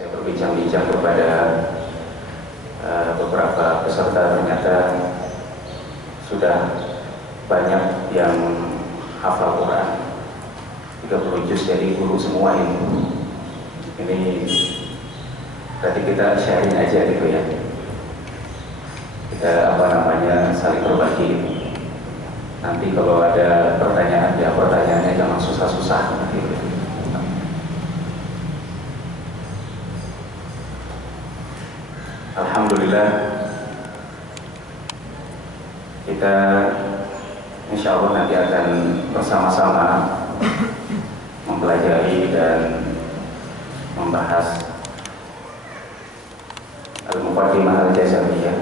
Saya berbincang-bincang kepada beberapa peserta, ternyata sudah banyak yang hafal Quran 30 juz, jadi guru semua ini. Ini berarti kita sharing aja gitu ya. Kita saling berbagi. Nanti kalau ada pertanyaan, ya pertanyaannya jangan susah-susah gitu. Alhamdulillah, kita insya Allah nanti akan bersama-sama mempelajari dan membahas Al-Muqaddimah Al-Jazariyah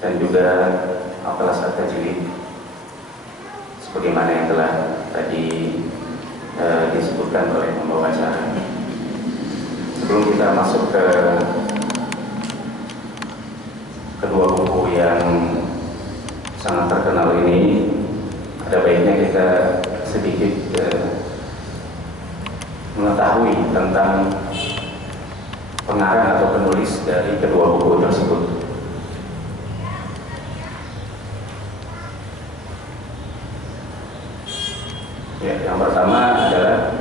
dan juga Atlas At-Tajwid sebagaimana yang telah tadi disebutkan oleh pembawa acara. Sebelum kita masuk ke kedua buku yang sangat terkenal ini, ada baiknya kita sedikit mengetahui tentang pengarang atau penulis dari kedua buku tersebut. Ya, yang pertama adalah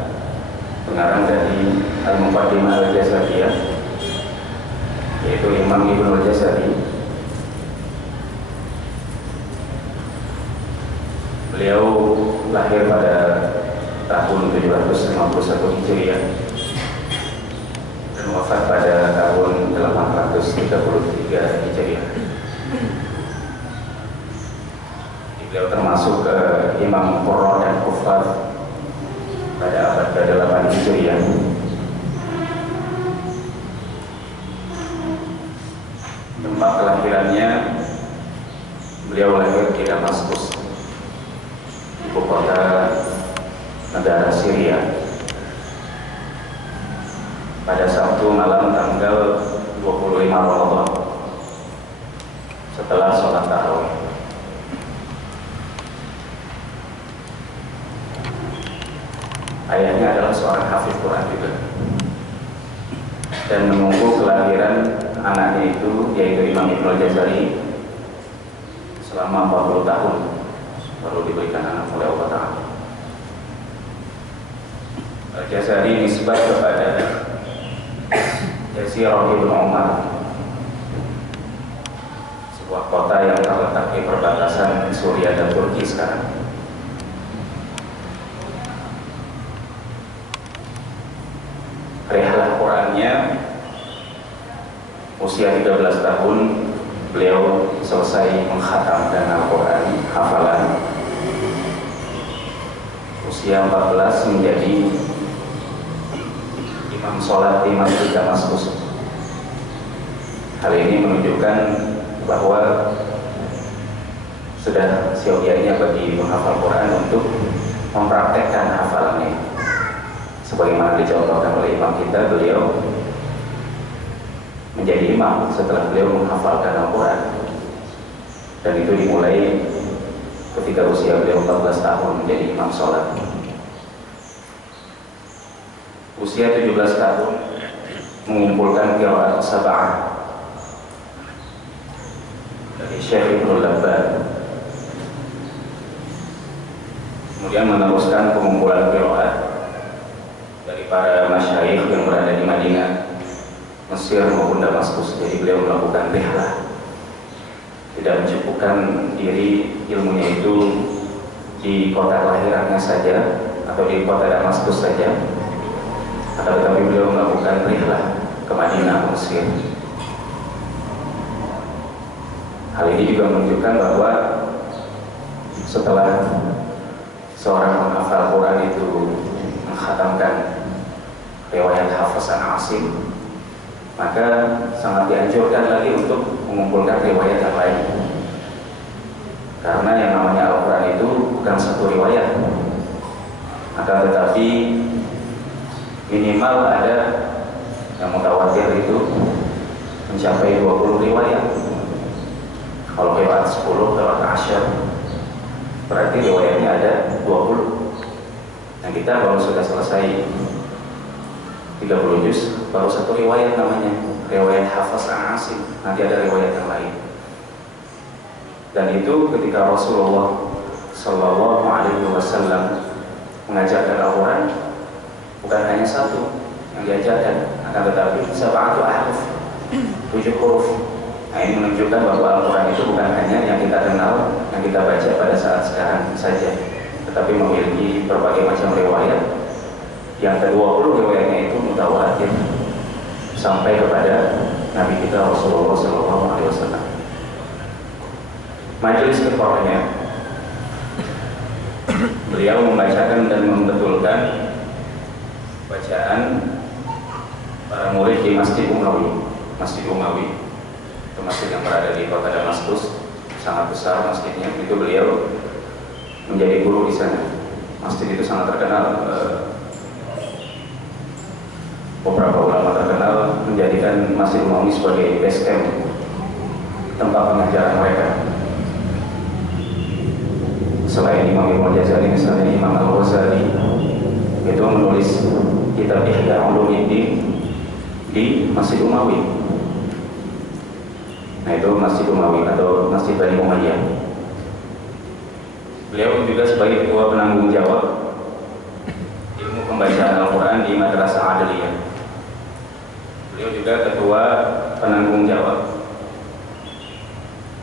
pengarang dari Al-Muqaddimah Al-Jazariyah, yaitu Imam Ibnul Jazari. Beliau lahir pada tahun 751 Hijriah dan wafat pada tahun 833 Hijriah. Beliau termasuk Imam Qurra dan Kuffar pada abad ke-8 Hijriah. Tempat kelahirannya, beliau lahir di Damaskus, ibu kota negara Syria, pada Sabtu malam tanggal 25 Ramadan setelah sholat tarawih. Ayahnya adalah seorang hafiz Quran juga, dan menunggu kelahiran anaknya itu, yaitu Imam Ibnul Jazari, selama 40 tahun baru diberikan anak oleh Allah Ta'ala. Al-Jazari nisbah kepada Jazirah Ibn Umar, sebuah kota yang terletak di perbatasan Suriah dan Turki sekarang. Rihlah Qurannya, usia 13 tahun beliau selesai mengkhatamkan Al-Quran hafalan. Usia 14 menjadi imam sholat di Masjid Damaskus. Hal ini menunjukkan bahwa sudah siogianya bagi penghafal Quran untuk mempraktekkan hafalannya. Sebagaimana dicontohkan oleh imam kita, beliau menjadi imam setelah beliau menghafalkan Al-Quran, dan itu dimulai ketika usia beliau 14 tahun menjadi imam sholat. Usia 17 tahun mengumpulkan qiraat sab'ah dari Syekh Ibnul Labban, kemudian meneruskan pengumpulan qiraat dari para masyayikh yang berada di Madinah, Mesir maupun Damaskus. Jadi beliau melakukan rihlah, tidak mencukupkan diri ilmunya itu di kota kelahirannya saja atau di kota Damaskus saja, tetapi beliau melakukan rihlah ke Madinah, Mesir. Hal ini juga menunjukkan bahwa setelah seorang penghafal Quran itu mengkhatamkan riwayat Hafiz an Asim, maka sangat dianjurkan lagi untuk mengumpulkan riwayat yang lain, karena yang namanya Al-Quran itu bukan satu riwayat, akan tetapi minimal ada yang mutawatir itu mencapai 20 riwayat. Kalau riwayat 10, riwayat 10, berarti riwayatnya ada 20. Nah, kita kalau sudah selesai 30 juz, baru satu riwayat namanya, riwayat Hafs an Asim. Nanti ada riwayat yang lain. Dan itu ketika Rasulullah Sallallahu Alaihi Wasallam mengajarkan Al-Quran, bukan hanya satu yang diajarkan, akan tetapi sab'atu ahruf, 7 huruf. Nah, ini menunjukkan bahwa Al-Quran itu bukan hanya yang kita kenal, yang kita baca pada saat sekarang saja, tetapi memiliki berbagai macam riwayat. Yang ke-20 riwayatnya itu mutawatir sampai kepada Nabi kita Rasulullah Sallallahu Alaihi Wasallam. Majelis Iqra'nya, beliau membacakan dan membetulkan bacaan para murid di Masjid Umawi. Masjid Umawi itu masjid yang berada di kota Damaskus, sangat besar masjidnya. Itu beliau menjadi guru di sana. Masjid itu sangat terkenal. Beberapa ulama terkenal menjadikan Masjid Umawi sebagai base camp, tempat pengajaran mereka. Selain Imam Ibnu Jazari, misalnya Imam Al-Ghazali itu menulis kitab Ihya Ulumuddin di Masjid Umawi. Nah, itu Masjid Umawi atau Masjid Bani Umayyah. Beliau juga sebagai ketua penanggung jawab ilmu pembacaan Al-Quran di Madrasah Adliyah. Beliau juga ketua penanggung jawab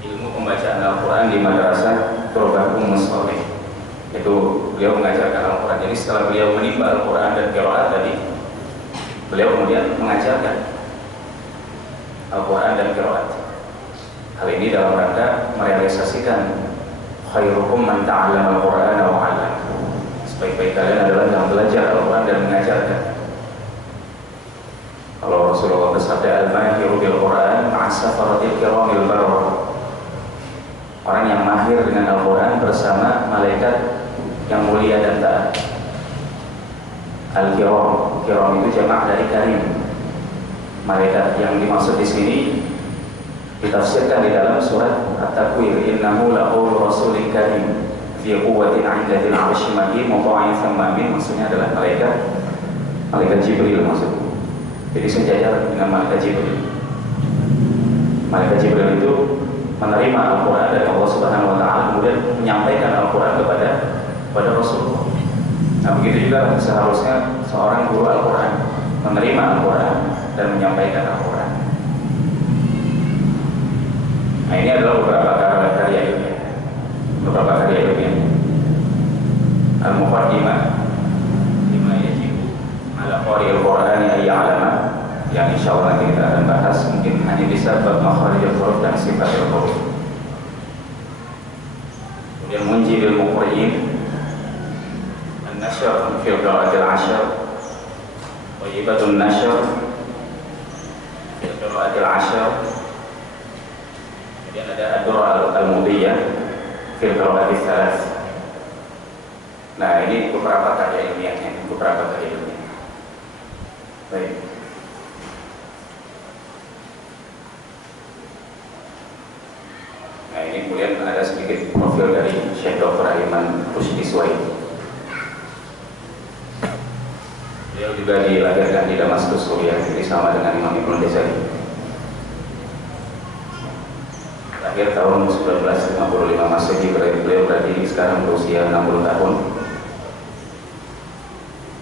ilmu pembacaan Al-Quran di Madrasah Turbah Ummus Soleh. Itu beliau mengajarkan Al-Quran. Jadi setelah beliau menimba Al-Quran dan qiraat tadi, beliau kemudian mengajarkan Al-Quran dan qiraat. Hal ini dalam rangka merealisasikan khairukum man ta'allama Al-Qur'ana wa 'allama. Sebaik-baik kalian adalah yang belajar Al-Quran dan mengajarkan. Kalau Rasulullah bersabda, al-mahiru bil Quran ma'asafaratil kiramil bararah. Orang yang mahir dengan Al-Quran bersama malaikat yang mulia dan taat. Al-kiram, kiram itu jamak dari karim. Malaikat yang dimaksud di sini ditafsirkan di dalam surat At-Takwir, innahu laqawlu rasulin karim fi quwwatin 'inda dzil 'arsy makin muta'in tsumma amin. Maksudnya adalah malaikat Jibril maksudnya. Jadi sejajar dengan malaikat Jibril. Malaikat Jibril itu menerima Al-Quran dari Allah Subhanahu Wa Taala, kemudian menyampaikan Al-Quran kepada Rasulullah. Nah, begitu juga seharusnya seorang guru Al-Quran menerima Al-Quran dan menyampaikan Al-Quran. Nah, ini adalah beberapa karya ilmiah. Al-Muqaddimah lima yajibu ala qari'il Qur'ani ay ya'lama, yang insya Allah nanti kita akan bahas, mungkin hanya bisa bab makharijul huruf dan sifatul huruf. Kemudian munjidil muqri'in, an-nashr fil qira'atil 'ashr, thayyibatun nashr fil qira'atil 'ashr. Kemudian ada ad-durra al-mudiyah fil qira'atil thalath. Nah, ini beberapa karya ilmiahnya, Baik. Nah, ini kemudian ada sedikit profil dari Syekh Dr. Aiman Rusdi Suhaimi. Beliau juga dilahirkan di Damaskus, Suriah, jadi sama dengan Imam Ibnu Jazari. Lahir tahun 1955 Masehi, beliau berarti sekarang berusia 60 tahun.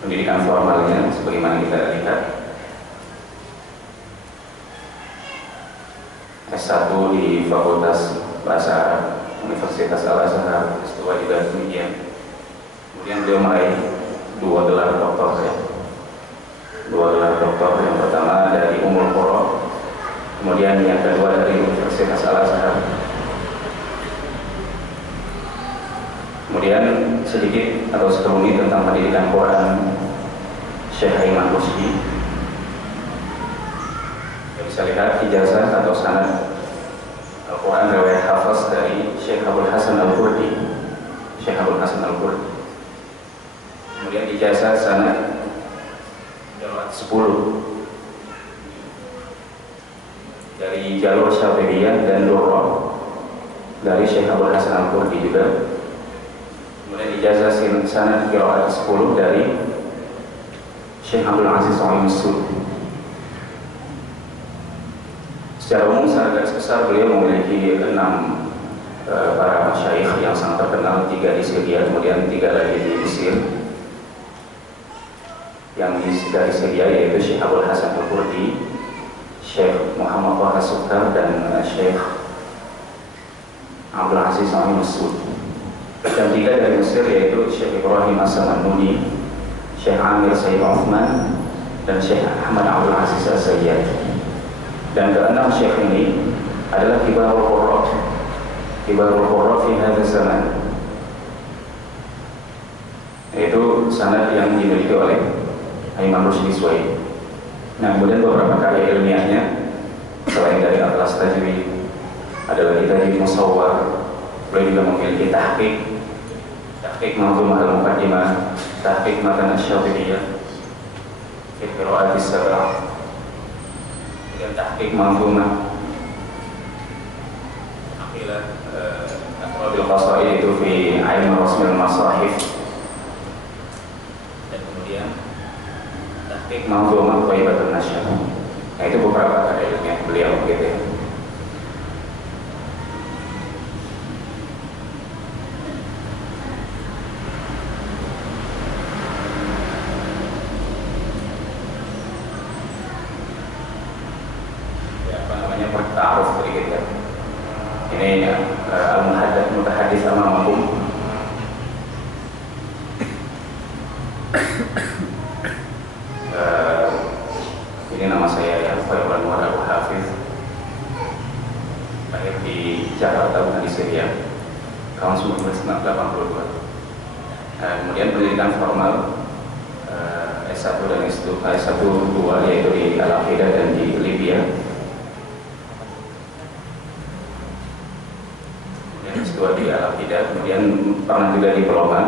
Pendidikan formalnya sebagaimana kita lihat, S1 di Fakultas Bahasa Arab Universitas Al-Azhar, S2 juga demikian. Kemudian beliau meraih 2 gelar doktor ya. 2 gelar doktor, yang pertama dari Ummul Qura, kemudian yang kedua dari Universitas Al-Azhar. Kemudian sedikit atau sekelumit tentang pendidikan Quran Syekh Aiman Rusdi. Kita bisa lihat ijazah atau sanad Al-Quran riwayat Hafs dari Syekh Abdul Hasan Al-Qurdi. Kemudian ijazah sanad 10 dari jalur Syafi'iyah dan Durrah dari Syekh Abdul Hasan Al-Qurdi juga. Kemudian ijazah sanad qiraat 10 dari Syekh Abdul Aziz Al-Masud. Secara umum secara garis besar beliau memiliki 6 para masyayikh yang sangat terkenal, 3 di Syria, kemudian 3 lagi di Mesir. Yang dari Syria yaitu Syekh Abdul Hasan Al-Kurdi, Syekh Muhammad Taha Sukar, dan Syekh Abdul Aziz Al-Masud. Dan 3 dari Mesir yaitu Syekh Ibrahim As-Samannuni, Syekh Amir Sayyid Uthman, dan Syekh Ahmad Abdul Aziz As-Sayyad. Dan ke-6 Syekh ini adalah kibarul qurra fi hadzal zaman, yaitu sanad yang dimiliki oleh Imam Rushdi Suwaid. Nah, kemudian beberapa karya ilmiahnya selain dari Atlas Tajwid, ada lagi Tajwid Musawwar. Beliau juga memiliki tahqiq Manzumah Al-Muqaddimah, tahqiq Matan Asy-Syatibiyyah fi Qira'at As-Sab'ah, dan tahqiq Manzumah Aqilah Aqrabil Qasaid itu fi Ilm Rasmil Masahif, dan kemudian tahqiq Manzumah Thayyibatun Nasyr. Nah, itu beberapa karya ilmiah beliau gitu ya. Ta'aruf sedikit ya. Ini Al-Muhaddats Mutahaddits Amamakum. Ini nama saya ya, Fairul Anwar Abu Hafiz. Lahir di Jakarta, bukan di Syria, tahun 1982. Kemudian pendidikan formal S1 dan S1 2 yaitu di Al-Aqidah dan di Libya. S2 di Al-Aqidah, kemudian pernah juga diploma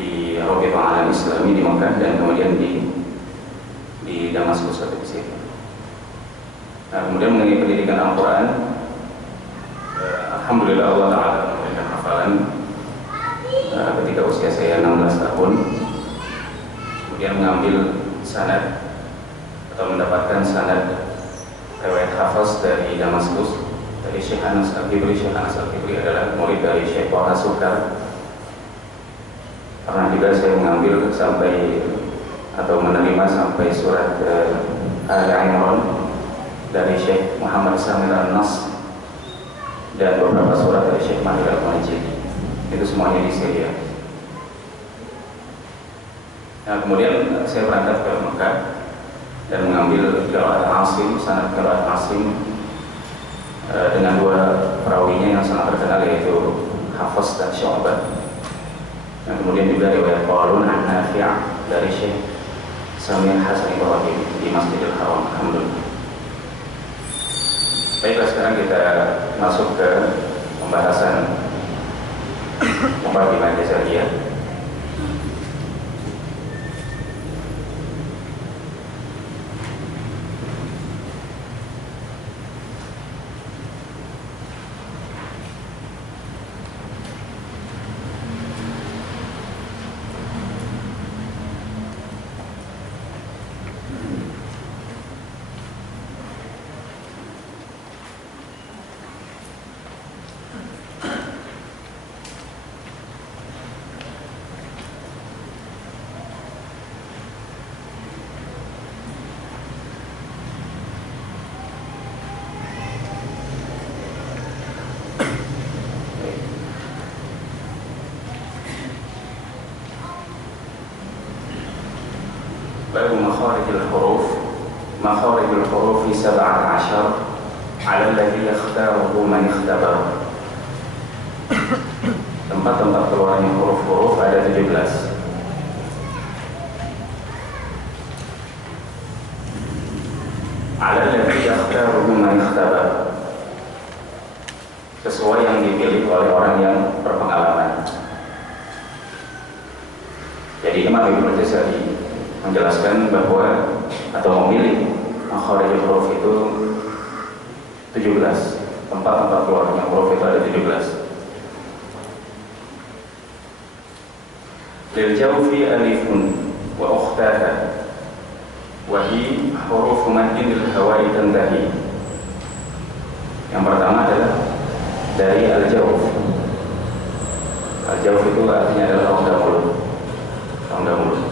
di Rabithah Alam Islami di Mekah, dan kemudian di Damaskus atau di sini. Nah, kemudian mengenai pendidikan Al-Quran, alhamdulillah Allah Ta'ala memberikan hafalan ketika usia saya 16 tahun. Kemudian mengambil sanad atau mendapatkan sanad riwayat hafaz dari Damaskus, dari Syekh Anas Al-Kibri. Syekh Anas Al-Kibri adalah murid dari Syekh Taha Sukar. Pernah juga saya mengambil sampai atau menerima sampai surat Al-Imran dari Syekh Muhammad Samir Al-Nas, dan beberapa surat dari Syekh Mahir Al-Majid. Itu semuanya di Syria. Nah, kemudian saya berangkat ke Mekah dan mengambil qiraat Asim, sanad qiraat Asim dengan 2 perawinya yang sangat terkenal, yaitu Hafiz dan Syu'bah. Dan kemudian juga riwayat Qalun an Nafi' dari Syekh Samir Hasan Ibrahim di Masjidil Haram. Alhamdulillah. Baiklah, sekarang kita masuk ke pembahasan Muqaddimah Jazariyah. باب مخارج الحروف. مخارج الحروف 17 على الذي يختاره من اختبر. Tempat-tempat keluarnya huruf-huruf ada 17. Ala alladhi yakhtaruhu man ikhtabar, sesuai yang dipilih oleh orang yang berpengalaman. Jadi Imam Ibnu Jazari menjelaskan bahwa atau memilih makharijul huruf itu 17. Tempat-tempat keluarnya huruf itu ada 17. Lil jawfi alifun wa ukhtaha Wahi huruf maddin lil hawa'i tantahi. Yang pertama adalah dari al-jawf. Al-jawf itu artinya adalah rongga mulut. Rongga mulut.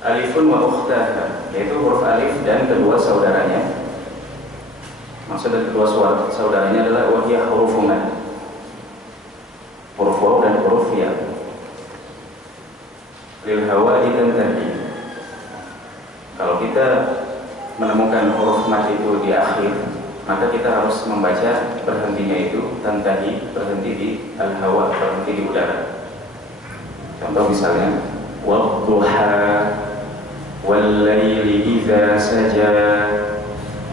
Alifun wa ukhtaha, yaitu huruf alif dan kedua saudaranya. Maksud dari kedua saudaranya adalah wahiyah huruf mad, huruf waw dan huruf ya. Lil hawa'i tantahi. Kalau kita menemukan huruf mad itu di akhir, maka kita harus membaca berhentinya itu tantahi, berhenti di al-hawa, berhenti di udara. Contoh misalnya wadduha wal-laili idza saja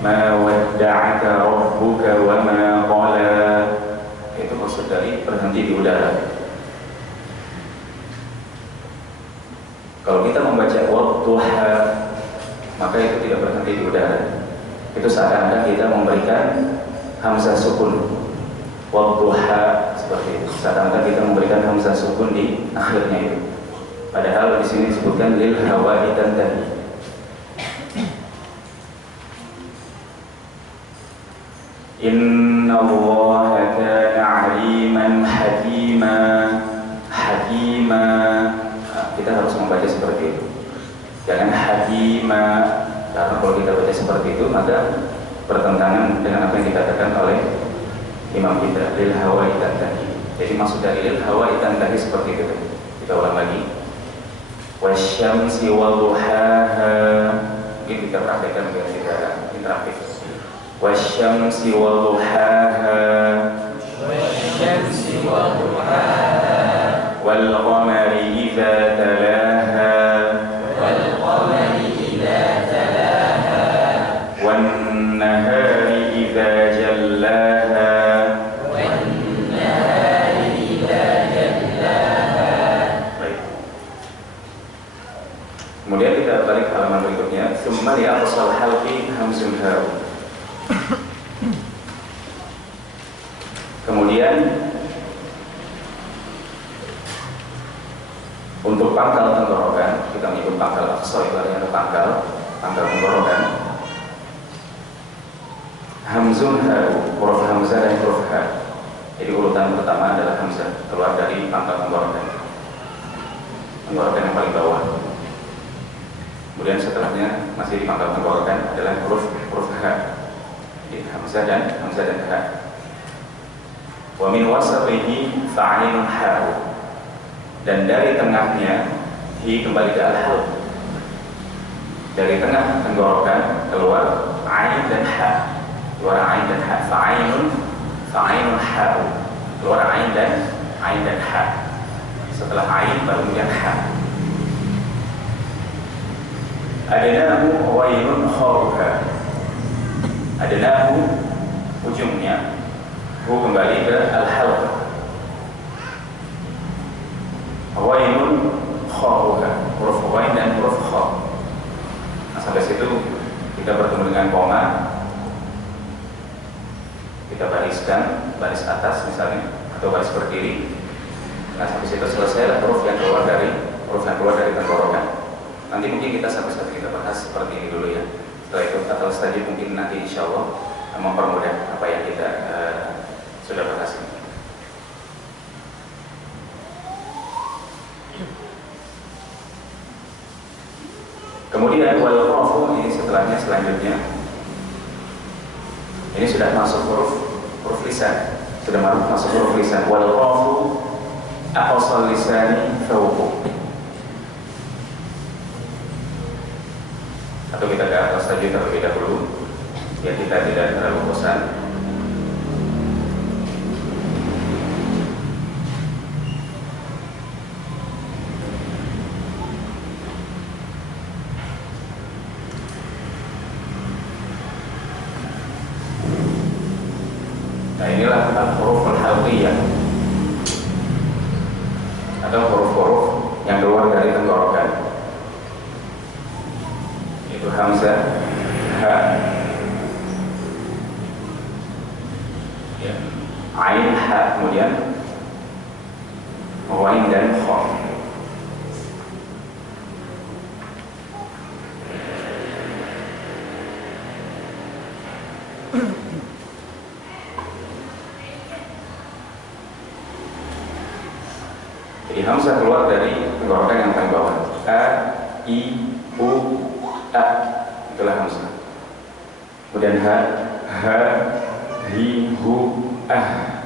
ma wadda'aka rabbuka wa ma qala. Itu maksud dari berhenti di udara. Kalau kita membaca wadduha, maka itu tidak berhenti di udara. Itu seakan-akan kita memberikan hamzah sukun. Wadduha seperti itu. Seakan-akan kita memberikan hamzah sukun di akhirnya itu. Padahal di sini disebutkan lil hawa'i tantahi. Inna Allaha kana 'aliman hakima. Hakima. Kita harus membaca seperti itu. Jangan hakima, karena kalau kita baca seperti itu maka bertentangan dengan apa yang dikatakan oleh imam kita, lil hawa'i tantahi. Jadi maksud dari lil hawa'i tantahi seperti itu. Kita ulang lagi. Wasyamsi wadduhaha. Mungkin kita praktekkan biar kita interaktif. Wasyamsi wadduhaha. Wasyamsi wadduhaha. Wal qamari idza talaha. Wal qamari idza talaha. Wan nahari idza jallaha. Kemudian kita balik halaman berikutnya. Tsumma li aqsal halqi hamzun ha. Kemudian untuk pangkal tenggorokan, kita menyebut pangkal aqsa, itu artinya pangkal tenggorokan. Hamzun ha, huruf hamzah dan huruf ha. Jadi urutan pertama adalah hamzah, keluar dari pangkal tenggorokan. Tenggorokan yang paling bawah. Kemudian setelahnya masih di pangkal tenggorokan adalah huruf ha. Jadi hamzah dan ha. Wa min wasatihi fa'inun ha. Dan dari tengahnya hi kembali ke al-halq. Dari tengah tenggorokan keluar ain dan ha. Keluar ain dan ha. Fa'inun ha. Keluar ain dan ha. Setelah ain baru kemudian ha. Adnahu wailun kharuha. Adnahu ujungnya, hu kembali ke al-halq. Wailun kharuha, huruf wain dan huruf kha. Nah, sampai situ kita bertemu dengan koma. Kita bariskan, baris atas misalnya, atau baris berdiri. Nah, sampai situ selesai huruf yang keluar dari tenggorokan. Nanti mungkin kita satu-satu kita bahas seperti ini dulu ya. Setelah itu atau tadi mungkin nanti insya Allah mempermudah apa yang kita sudah bahas ini. Kemudian wal qafu, ini setelahnya selanjutnya. Ini sudah masuk huruf lisan, sudah masuk huruf lisan. Wal qafu aqsal lisani fawqu. Atau kita ke atas saja terlebih dahulu, biar kita tidak terlalu penghalusan. Nah, inilah al-huruf al-halqiyah atau huruf-huruf yang keluar dari tenggorokan. Itu hamzah, ha, ya, ain, ha, kemudian wain dan kha. Jadi hamzah keluar dari tenggorokan yang paling bawah. A, I, U, A, itulah hamzah. Kemudian ha, hi, hu, ah,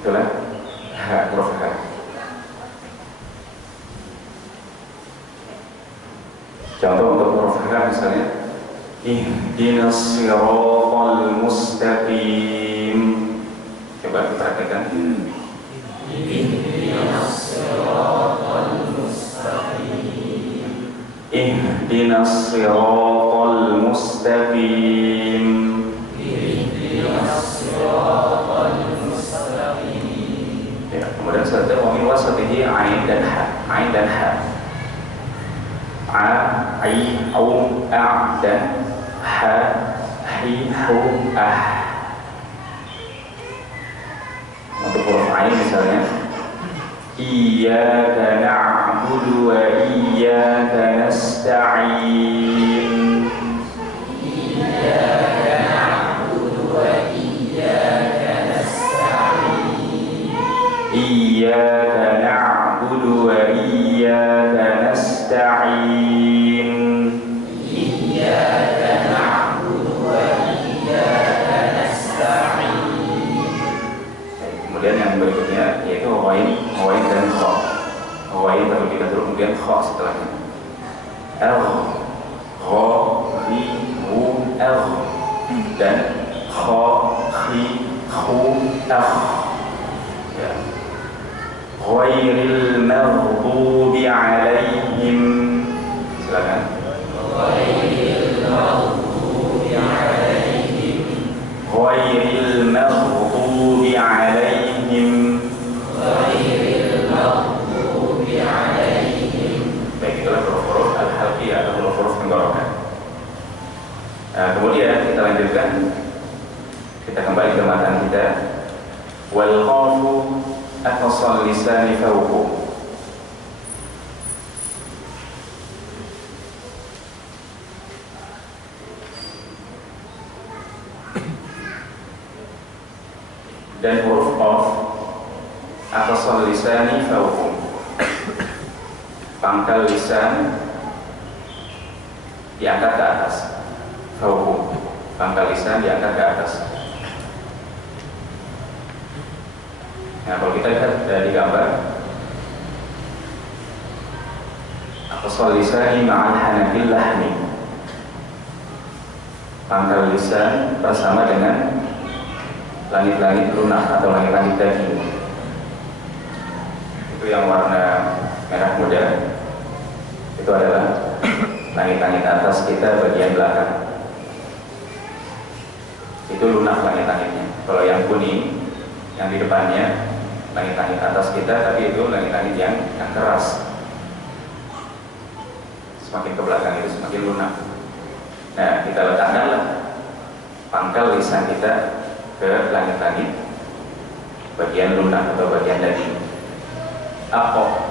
itulah ha, huruf ha. Contoh untuk huruf ha misalnya, ihdinas siratal mustaqim. Coba diperhatikan. Ihdinas siratal mustaqim. Ihdinas siratal mustaqim. Ihdinas siratal mustaqim. Ya, kemudian setelah wamin wasatihi ain dan ha. Ain dan ha. A, I, au, a dan ha, hi, hu, ah. Untuk huruf ain misalnya, iyyaka na'budu wa iyyaka nasta'in. Iyyaka na'budu wa iyyaka nasta'in. Iyyaka na'budu wa iyyaka nasta'in. Iyyaka na'budu wa iyyaka nasta'in. Kemudian yang berikutnya yaitu wain dan kha. Wain terlebih dahulu, kemudian kha setelahnya. Al, gha, ri, hu, al, dan kha, khi, khu, akh. Ya. Ghairil maghdubi alaihim. Silakan. Ghairil maghdubi alaihim. Ghairil maghdubi alaihim. Ghairil maghdubi alaihim. Baik, itulah huruf-huruf al-halqiyah atau huruf-huruf tenggorokan. Nah, kemudian kita lanjutkan. Kita kembali ke matan kita. Wal qafu aqsal lisani fawqu. Dan huruf qaf aqsal lisani fawqu. Pangkal lisan diangkat ke atas. Fawqu. Pangkal lisan diangkat ke atas. Nah, kalau kita lihat di gambar, aqsal lisani ma'al hanafil lahmi. Pangkal lisan bersama dengan langit-langit lunak atau langit-langit daging. Itu yang warna merah muda. Itu adalah langit-langit atas kita bagian belakang. Itu lunak langit-langitnya. Kalau yang kuning, yang di depannya langit-langit atas kita, tapi itu langit-langit yang keras. Semakin ke belakang itu semakin lunak. Nah, kita letakkanlah pangkal lisan kita ke langit-langit bagian lunak atau bagian daging. Apa?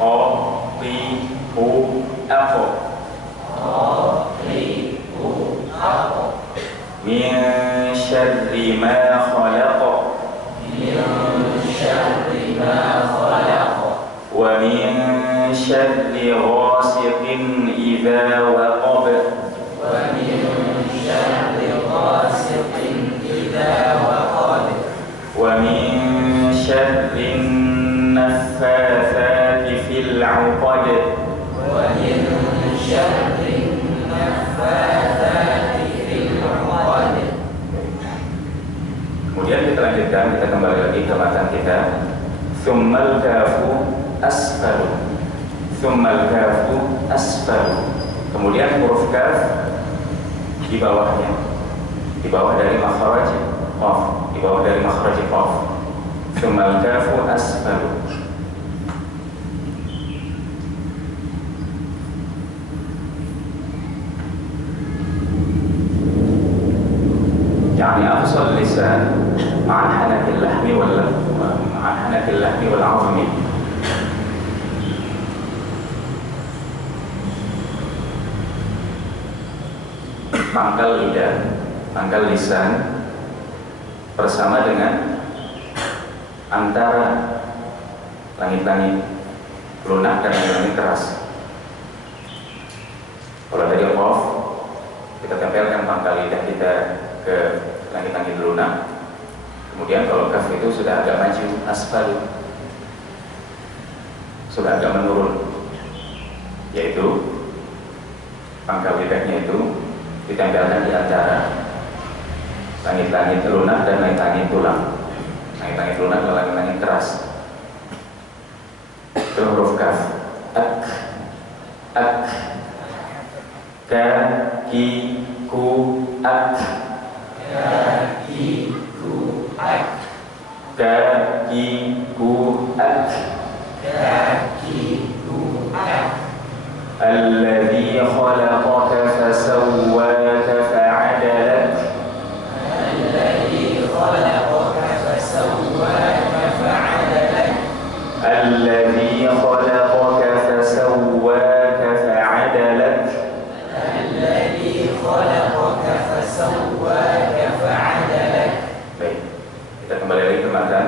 O, ri, u, apa? Min syarri ma khalaqa. Wa min syarri ghasiqin idza waqab. Wa min syarri naffatsati fil 'uqad. Wa min syarri kafu asfalu, thummal kafu asfalu. Kemudian huruf kaf di bawahnya, di bawah dari makhraj qaf, di bawah dari makhraj qaf. Thummal kafu asfalu. يعني أقصى اللسان مع الحنك اللحمي مع الحنك اللحمي والعظمي. Pangkal lidah, pangkal lisan bersama dengan antara langit-langit lunak dan langit-langit keras. Kalau tadi qaf, kita tempelkan pangkal lidah kita ke langit-langit lunak. Kemudian kalau kaf itu sudah agak maju, asfal, sudah agak menurun, yaitu pangkal lidahnya itu ditempelkan di antara langit-langit lunak dan langit-langit tulang. Langit-langit lunak dan langit-langit keras. Itu huruf kaf. Ak, ka, ki, ku, ak. Kaki ku ak, kaki ku ak, kaki ku ak. Alladhi khalaqaka fasawwaka fa'adalak, alladhi khalaqaka fasawwaka fa'adalak, alladhi khalaqaka fasawwaka fa'adalak, alladhi khalaqaka fasawwaka fa'adalak. Baik, kita kembali lagi ke matan.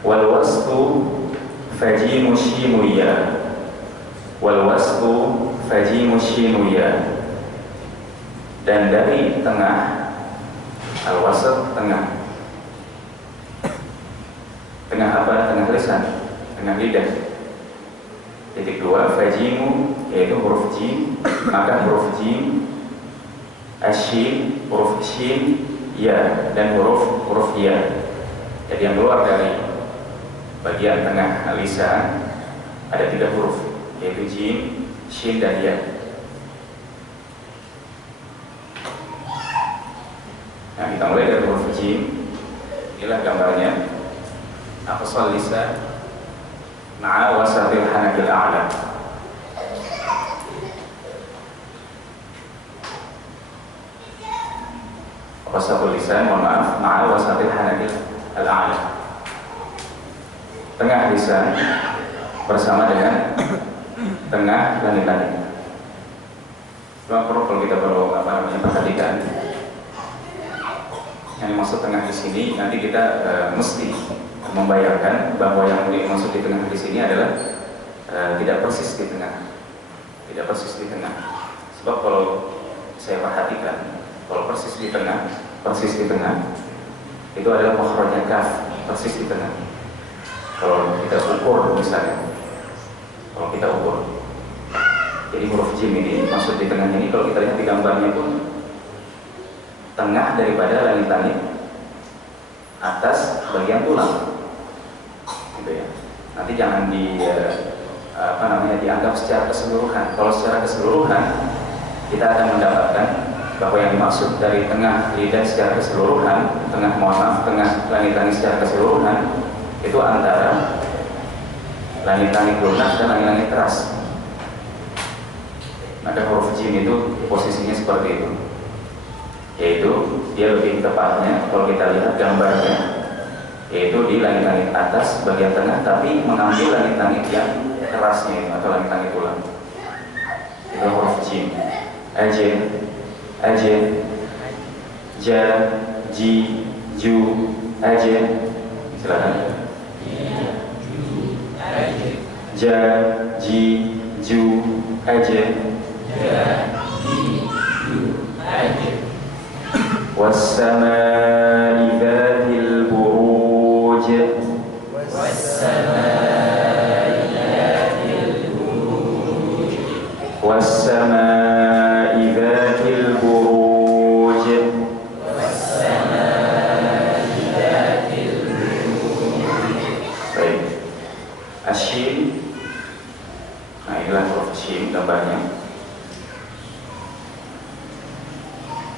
Wal wasfu fajimu shimu ya, wal wasfu fajimu shimu ya. Dan dari tengah, al wasf tengah. Tengah apa? Tengah lisan, tengah lidah. Titik dua, fajimu yaitu huruf jim, maka huruf jim, ashin, huruf shin, ya, dan huruf ya. Jadi yang keluar dari bagian tengah lisan ada 3 huruf, yaitu jim, shin, dan ya. Nah, kita mulai dari huruf jim. Inilah gambarnya. Aqsal lisan ma'a wasatil hanakil a'la. Wasatul lisan, mohon maaf, ma'a wasatil hanakil al-a'la. Tengah lisan bersama dengan tengah langit-langit. Kalau kita perlu perhatikan, yang dimaksud tengah di sini, nanti kita mesti membayangkan bahwa yang dimaksud di tengah di sini adalah tidak persis di tengah, tidak persis di tengah. Sebab kalau saya perhatikan, kalau persis di tengah itu adalah makhrajnya kaf, persis di tengah. Kalau kita ukur misalnya, kalau kita ukur, jadi huruf jim ini maksud di tengahnya ini, kalau kita lihat di gambarnya pun tengah daripada langit-langit atas bagian tulang, gitu ya. Nanti jangan dianggap secara keseluruhan. Kalau secara keseluruhan kita akan mendapatkan bahwa yang dimaksud dari tengah lidah secara keseluruhan, tengah langit-langit secara keseluruhan itu antara langit-langit lunak dan langit-langit keras. Maka huruf jim itu posisinya seperti itu, yaitu dia lebih tepatnya kalau kita lihat gambarnya, yaitu di langit-langit atas bagian tengah, tapi mengambil langit-langit yang kerasnya atau langit-langit tulang. Itu huruf jim. Ajin, ja, ji, ju, ajin. Silakan. Ja, ji, ju, ajin. والسماء ذات البروج والسماء ذات البروج. Baik,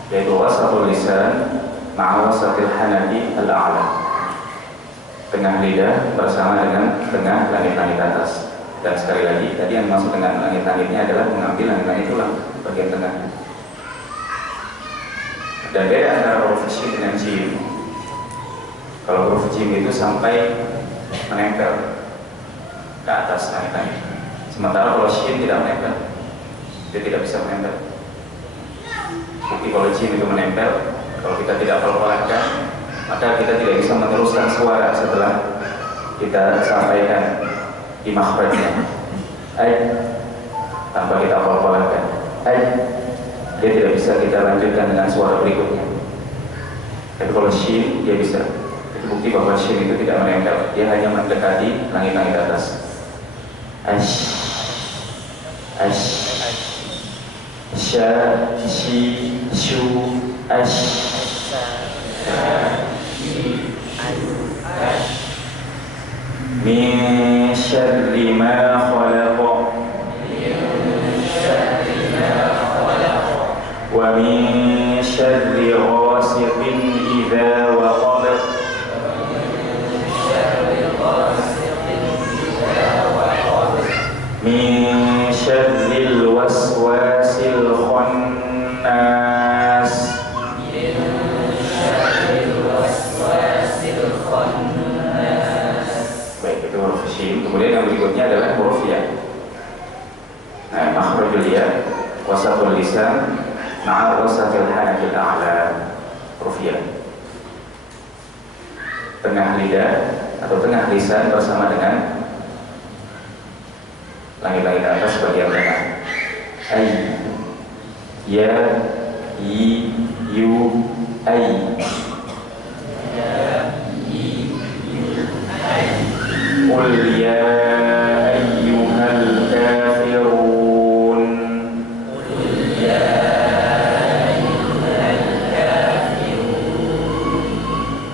yaitu wasatul lisan ma'a wasatil hanafi al-a'la, tengah lidah bersama dengan tengah langit-langit atas. Dan sekali lagi, tadi yang masuk dengan langit-langitnya adalah mengambil langit-langit tulang bagian tengah. Dan beda antara huruf shin dengan jim. Kalau huruf jim itu sampai menempel ke atas langit-langit, sementara kalau shin tidak menempel, dia tidak bisa menempel. Bukti kalau jim itu menempel, kalau kita tidak pelak-pelakkan, maka kita tidak bisa meneruskan suara setelah kita sampaikan di makhrajnya. Tanpa kita pelak-pelakkan, dia tidak bisa kita lanjutkan dengan suara berikutnya. Tapi kalau shin dia bisa. Itu bukti bahwa shin itu tidak menempel, dia hanya mendekati langit-langit atas. Sha, shi, shu, min syarri ma khalaq wa min syarri ghasiqin idza waqab min syarril waswasil khannas. Baik, itu huruf shin. Kemudian yang berikutnya adalah huruf ya. Nah, makhrajul ya, wasatul lisan ma'a wasatil hanafil a'la, huruf ya. Tengah lidah atau tengah lisan bersama dengan langit-langit atas bagian tengah. Ai, ya, yi, yu, ai. Qul ya ayyuhal kafirun.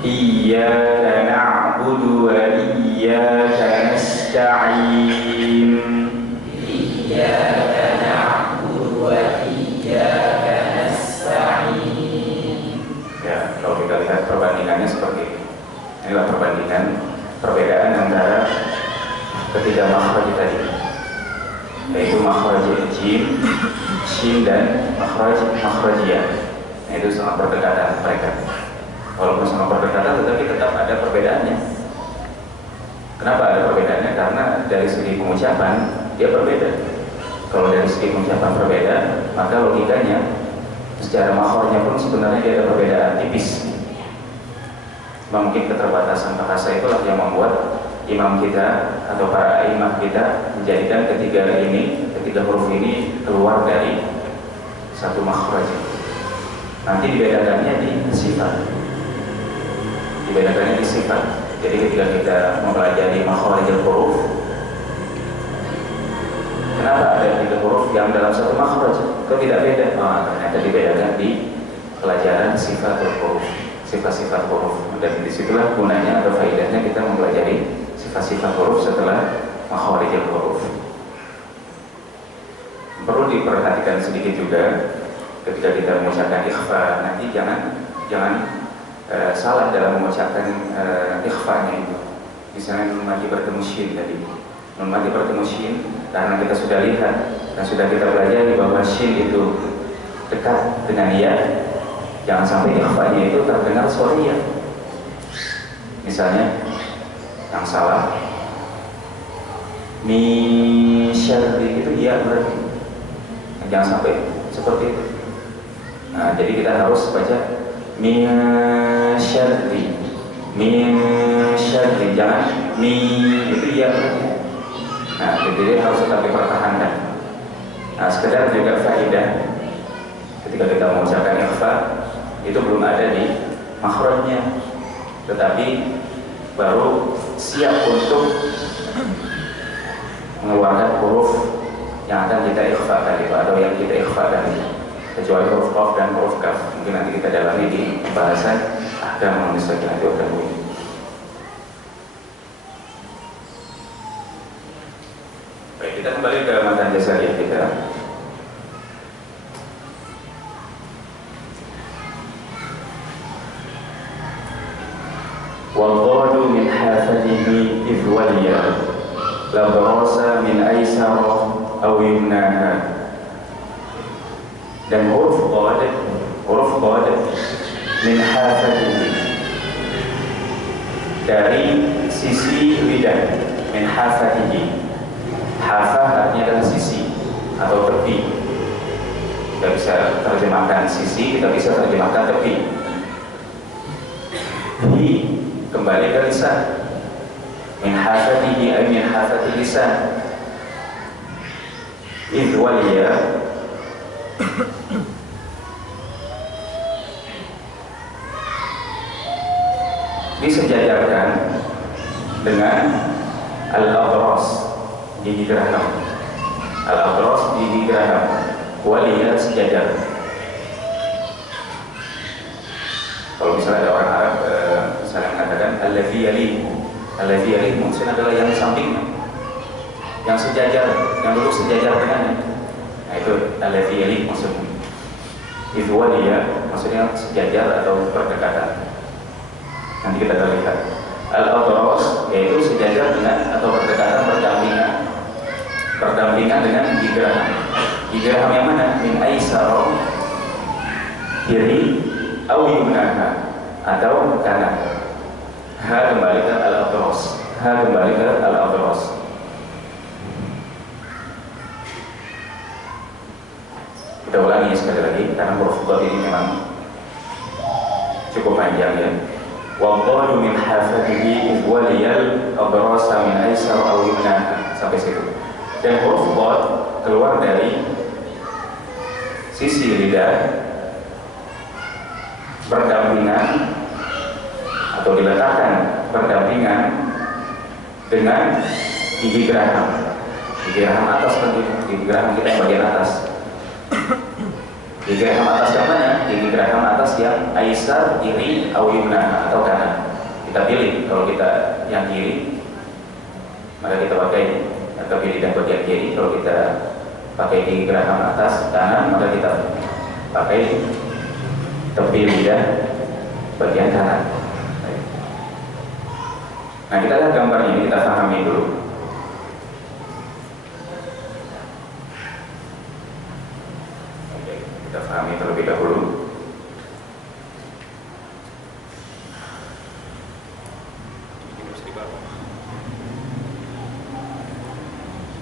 Iyyaka na'budu wa iyyaka nasta'in. Ya, kalau kita lihat perbandingannya seperti ini. Inilah perbedaan antara ketiga makhraj tadi, yaitu makhraj jim, shin dan makhrajiyah. Nah, itu sangat berdekatan mereka. Walaupun sangat berdekatan, tetapi tetap ada perbedaannya. Kenapa ada perbedaannya? Karena dari segi pengucapan dia berbeda. Kalau dari segi pengucapan berbeda, maka logikanya secara makhrajnya pun sebenarnya dia ada perbedaan tipis. Mungkin keterbatasan bahasa itulah yang membuat imam kita atau para imam kita menjadikan ketiga huruf ini keluar dari satu makhraj. Nanti dibedakannya di sifat. Jadi ketika kita mempelajari makhrajul huruf, kenapa ada 3 huruf yang dalam satu makhraj? Kok tidak beda? Ternyata dibedakan di pelajaran sifatul huruf. Sifat-sifat huruf, dan disitulah gunanya atau faedahnya kita mempelajari sifat-sifat huruf setelah makharijul huruf. Perlu diperhatikan sedikit juga ketika kita mengucapkan ikhfa, nanti jangan salah dalam mengucapkan ikhfanya itu. Misalnya nun mati bertemu shin tadi, nun mati bertemu shin, karena kita sudah lihat dan sudah kita pelajari bahwa shin itu dekat dengan ya. Jangan sampai ikhfanya itu terdengar suara ya. Misalnya yang salah min syarri itu ya berarti. Jangan sampai seperti itu. Nah, jadi kita harus baca min syarri, jangan mi itu ya berarti. Nah, jadi harus tetap dipertahankan. Nah, sekedar juga faedah ketika kita mengucapkan ikhfa itu belum ada di makhrajnya, tetapi baru siap untuk mengeluarkan huruf yang akan kita ikhfakan itu atau yang kita ikhfakan itu, kecuali huruf qaf dan huruf kaf. Mungkin nanti kita dalami di pembahasan ahkam al-mustaqilati wa tanwin. Baik, kita kembali ke matan jasariyah kita. hafadihi idh waliya la barasa min aisara aw yumnaha. Dan huruf qad min hafadihi, dari sisi lidah. Min hafadihi, hafah artinya adalah sisi atau tepi. Kita bisa terjemahkan sisi, kita bisa terjemahkan tepi. Hi kembali ke lisan. Min hafadihi ay min hafati lisan. Idh waliya, disejajarkan dengan al-adras, gigi geraham. Al-adras, gigi geraham. Waliya, sejajar. Kalau misalnya ada orang Arab misalnya mengatakan allazi yalihu, allazi yalihu maksudnya adalah yang sampingnya, yang sejajar, yang duduk sejajar dengannya. Nah itu allazi yalihu maksudnya. Itu waliya maksudnya sejajar atau berdekatan. Nanti kita akan lihat. Al-adras yaitu sejajar dengan atau berdekatan, berdampingan dengan gigi geraham. Gigi geraham yang mana? Min aisara, kiri, aw yumnaha, atau kanan. Ha kembali ke al-adras. Ha kembali ke al-adras. Kita ulangi sekali lagi karena huruf qad ini memang cukup panjang ya. Wallahu min hafadihi idh waliyal adrasa min aisar aw yumnaha, sampai situ. Dan huruf qad keluar dari sisi lidah, berdampingan atau diletakkan berdampingan dengan gigi geraham. Gigi geraham atas kan, gigi geraham kita yang bagian atas. Gigi geraham atas yang mana? Gigi geraham atas yang aisar, kiri, aw yumna atau kanan. Kita pilih, kalau kita yang kiri maka kita pakai tepi lidah bagian kiri. Kalau kita pakai gigi geraham atas kanan maka kita pakai tepi lidah bagian kanan. Nah kita lihat gambar ini, kita pahami dulu. Kita pahami terlebih dahulu.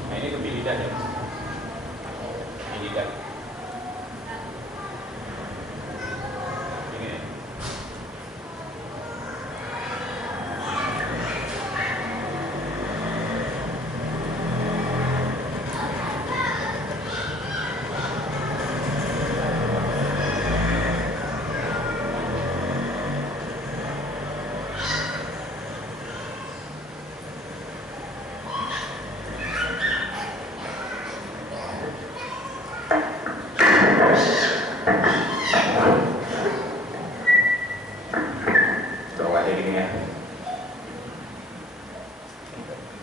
Nah ini tepi lidah ya. Ini lidah.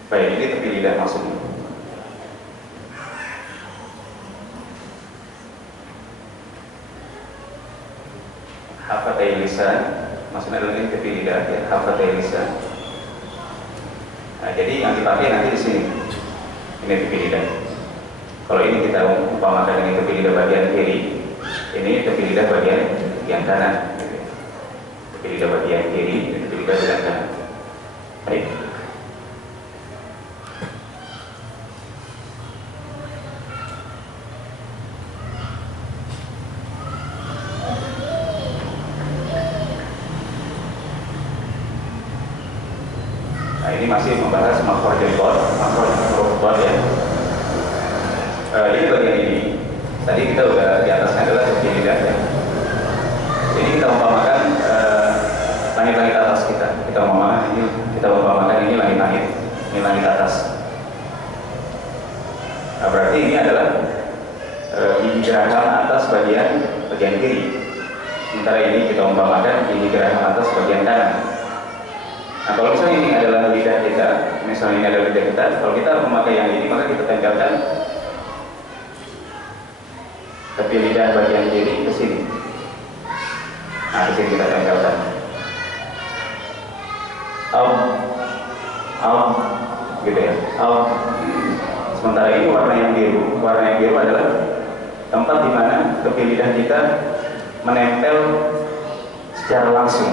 Baik, ini tepi lidah maksudnya. Hafatai lisan maksudnya adalah ini tepi lidah ya, hafatai lisan. Nah, jadi yang dipakai nanti di sini. Ini tepi lidah. Kalau ini kita umpamakan ini tepi lidah bagian kiri, ini tepi lidah bagian kanan. Tepi lidah bagian kiri, tepi lidah bagian kanan. Baik. Nah, ini masih membahas makhrajul qad ya. Ini bagian ini. Tadi kita udah di atasnya adalah tepi lidah ya. Jadi kita umpamakan langit-langit atas kita. Kita umpamakan ini langit-langit, ini langit atas. Nah, berarti ini adalah gigi geraham atas bagian kiri. Sementara ini kita umpamakan gigi geraham atas bagian kanan. Nah kalau misalnya ini adalah lidah kita, misalnya ini adalah lidah kita, kalau kita memakai yang ini maka kita tempelkan tepi lidah bagian kiri ke sini. Nah ke sini kita tempelkan. Out, gitu ya, out. Sementara ini warna yang biru adalah tempat di mana tepi lidah kita menempel secara langsung.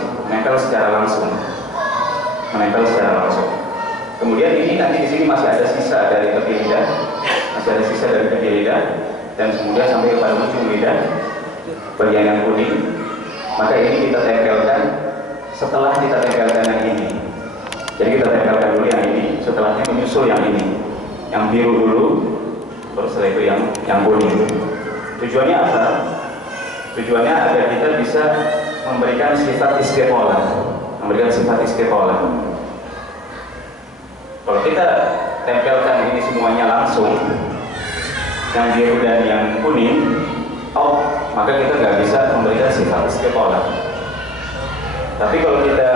Kemudian ini nanti di sini masih ada sisa dari tepi lidah, dan kemudian sampai kepada ujung lidah, bagian yang kuning. Maka ini kita tempelkan setelah kita tempelkan yang ini. Jadi kita tempelkan dulu yang ini, setelahnya menyusul yang ini, yang biru dulu, baru setelah itu yang kuning. Tujuannya apa? Tujuannya agar kita bisa memberikan sifat istiqolah. Kalau kita tempelkan ini semuanya langsung, yang biru dan yang kuning, maka kita nggak bisa memberikan sifat istiqolah. Tapi kalau kita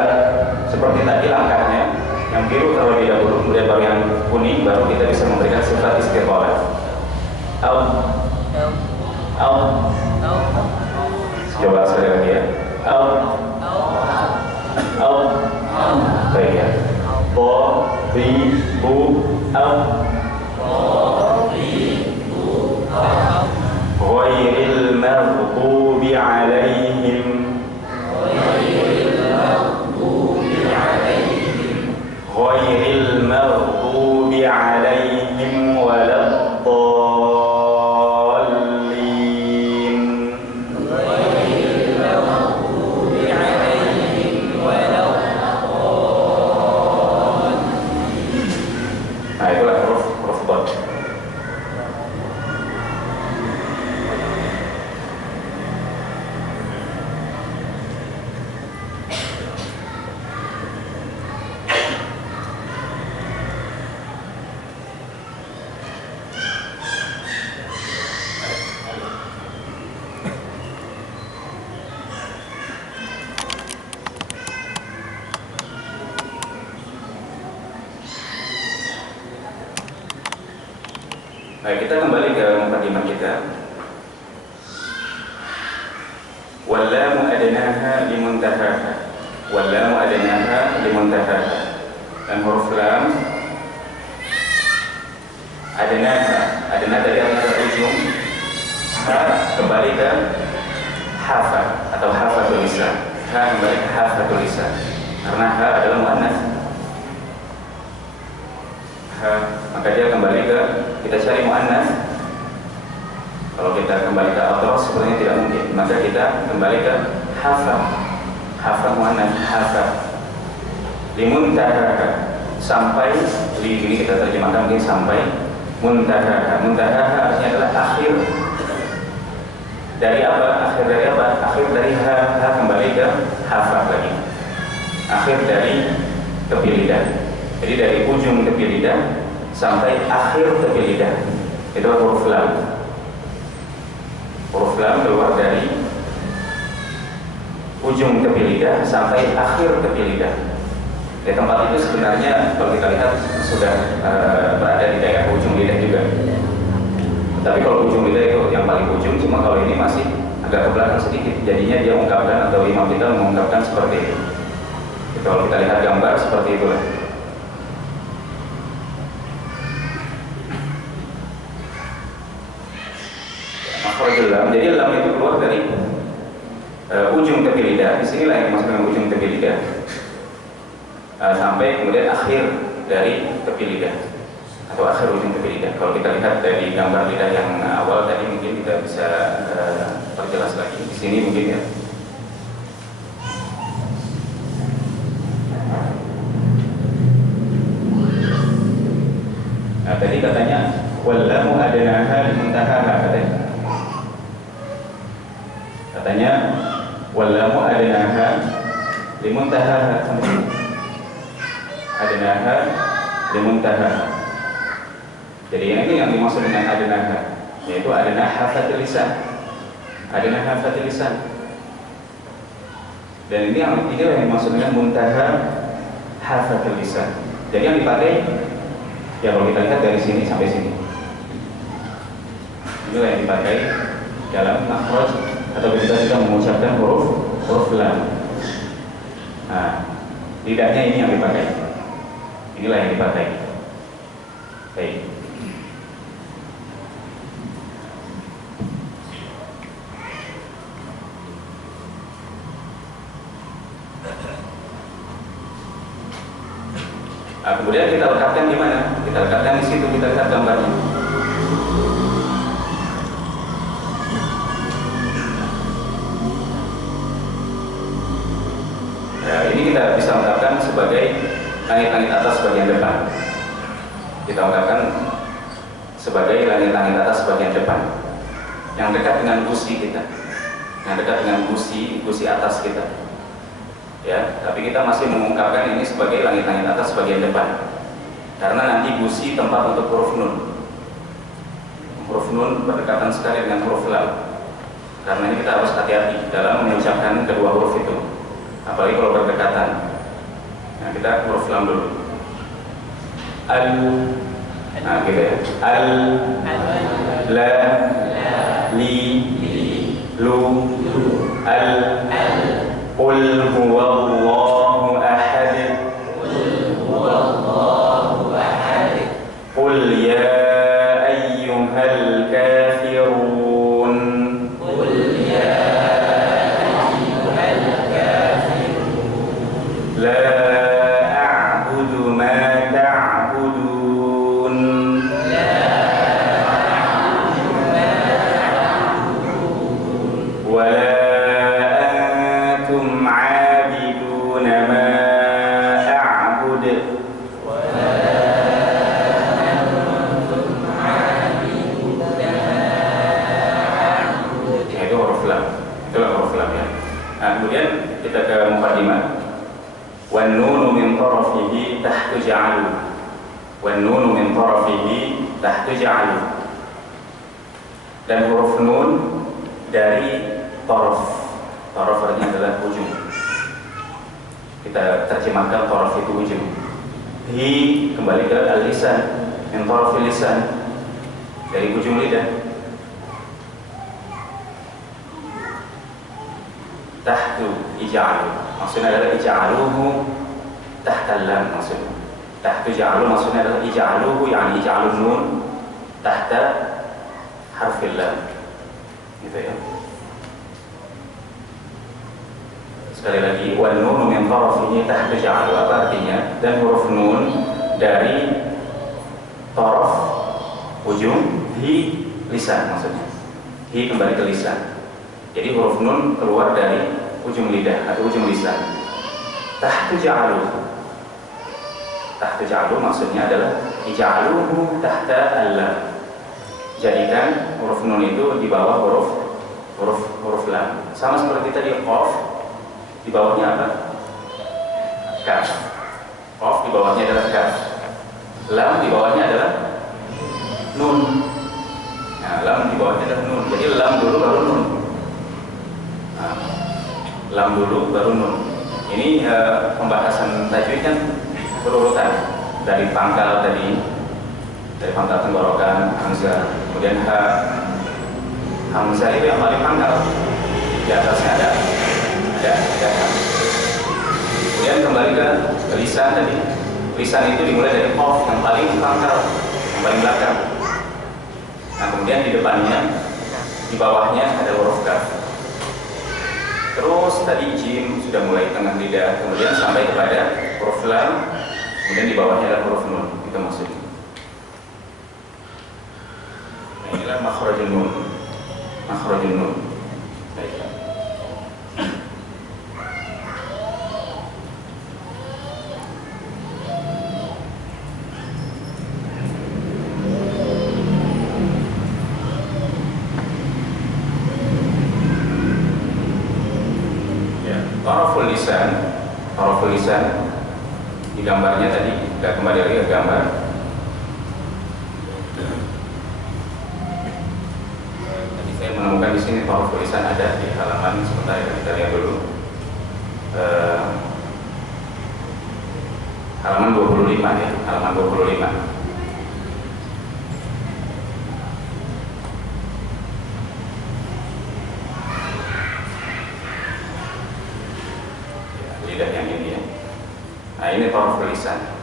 seperti tadi langkahnya, yang biru terlebih dahulu, kemudian baru yang kuning, baru kita bisa memberikan sifat istiqolah. Coba sekali lagi ya. Baik ya. Bo, bi, bu, ghairil maghdubi alaihim waladdallin. Nah, itulah huruf dot. Baik, kita kembali ke mukadimah kita. Wallamu adnaha limuntahaha. Dan huruf lam adna dari antara ujung ha kembali ke hafa atau hafatul lisan. Kembali ke hafatul lisan. Karena ha adalah muannas. Maka dia kembali ke, kita cari muannas. Kalau kita kembali ke atros sebenarnya tidak mungkin, maka kita kembali ke hafa muannas, hafa limuntahaha, sampai ini kita terjemahkan mungkin sampai muntahaha. Muntahaha artinya adalah akhir dari apa? Akhir dari ha kembali ke hafa lagi, akhir dari tepi lidah. Jadi dari ujung tepi lidah sampai akhir tepi lidah, itu huruf lam. Huruf lam keluar dari ujung tepi lidah sampai akhir tepi lidah. Di tempat itu sebenarnya kalau kita lihat sudah berada di daerah ujung lidah juga. Tapi kalau ujung lidah itu yang paling ujung, cuma kalau ini masih agak ke belakang sedikit. Jadinya dia mengungkapkan, atau imam kita mengungkapkan seperti itu. Kalau kita lihat gambar seperti itulah. Jadi lam itu keluar dari ujung tepi lidah. Di sinilah yang dimaksud dengan ujung tepi lidah, sampai kemudian akhir dari tepi lidah atau akhir ujung tepi lidah. Kalau kita lihat dari gambar lidah yang awal tadi, mungkin kita bisa perjelas lagi. Di sini mungkin ya. Nah, tadi katanya wallamu adnaha limuntahaha, katanya wallamu adnaha limuntahaha, adnaha limuntahaha. Jadi ini yang dimaksud dengan adnaha, yaitu adna hafatul lisan, dan ini yang dimaksud dengan muntaha hafatul lisan. Jadi yang dipakai, ya kalau kita lihat dari sini sampai sini, inilah yang dipakai dalam makhraj atau kita juga mengucapkan huruf lam. Nah, lidahnya ini yang dipakai. Inilah yang dipakai. Baik. Nah, kemudian kita lekatkan di mana? Kita lekatkan di situ, kita lihat gambarnya. Ya, ini kita bisa ungkapkan sebagai langit-langit atas bagian depan. Kita ungkapkan sebagai langit-langit atas bagian depan, yang dekat dengan gusi kita, yang dekat dengan gusi atas kita. Ya, tapi kita masih mengungkapkan ini sebagai langit-langit atas bagian depan, karena nanti gusi tempat untuk huruf nun. Huruf nun berdekatan sekali dengan huruf lam. Karena ini kita harus hati-hati dalam mengucapkan kedua huruf itu, apalagi kalau berdekatan. Nah, kita huruf lam dulu. Al, nah gitu ya. Al, la, li, lu, al, qul huwallahu ahad, qul ya ayyuhal kafirun, la a'budu ma ta'budun, wa la antum 'abiduna ma a'bud, itu huruf lam. Itulah huruf lam ya. Nah, kemudian kita ke muqaddimah. Wan nunu min tarafihi tahtu ja'alu, wan nunu min tarafihi tahtu ja'alu. Dan huruf nun dari taraf. Taraf artinya adalah ujung. Kita terjemahkan taraf itu ujung. Hi kembali ke al-lisan, min tarafil lisan, dari ujung lidah. Tahtu ija'alu, maksudnya adalah ija'aluhu tahtal lam, maksudnya tahtu ja'alu maksudnya adalah ija'aluhu, yani ija'alun nun tahta harfil lam, gitu ya. Sekali lagi, wan nunu min tarafihi tahtu ja'alu, apa artinya? Dan huruf nun dari taraf ujung hi lisan, maksudnya hi kembali ke lisan. Jadi huruf nun keluar dari ujung lidah atau ujung lisan. Tahtu ja'alu, tahtu ja'alu maksudnya adalah ija'aluhu tahta al-lam. Jadikan huruf nun itu di bawah huruf lam. Sama seperti tadi qaf, di bawahnya apa? Kaf. Qaf di bawahnya adalah kaf. Lam di bawahnya adalah nun. Nah, lam di bawahnya adalah nun. Jadi lam dulu baru nun. Nah, lam dulu baru nun. Ini pembahasan tajwid kan berurutan dari pangkal tadi, dari pangkal tenggorokan, hamzah, kemudian hamzah itu yang paling pangkal, di atasnya ada. Kemudian kembali ke lisan tadi. Lisan itu dimulai dari qaf yang paling pangkal, yang paling belakang. Nah, kemudian di depannya, di bawahnya ada huruf kaf. Terus tadi jim sudah mulai tengah lidah, kemudian sampai kepada huruf lam, kemudian di bawahnya ada huruf nun. Itu maksudnya. Nah, inilah makhrajun nun. Makhrajun nun. Baik. Taraful lisan di gambarnya tadi, kita kembali lagi ke gambar. Tadi saya menemukan di sini taraful lisan ada di halaman, sebentar ya, kita lihat dulu. Halaman 25 ya, halaman 25. Yang ini ya. Nah, ini taraful lisan.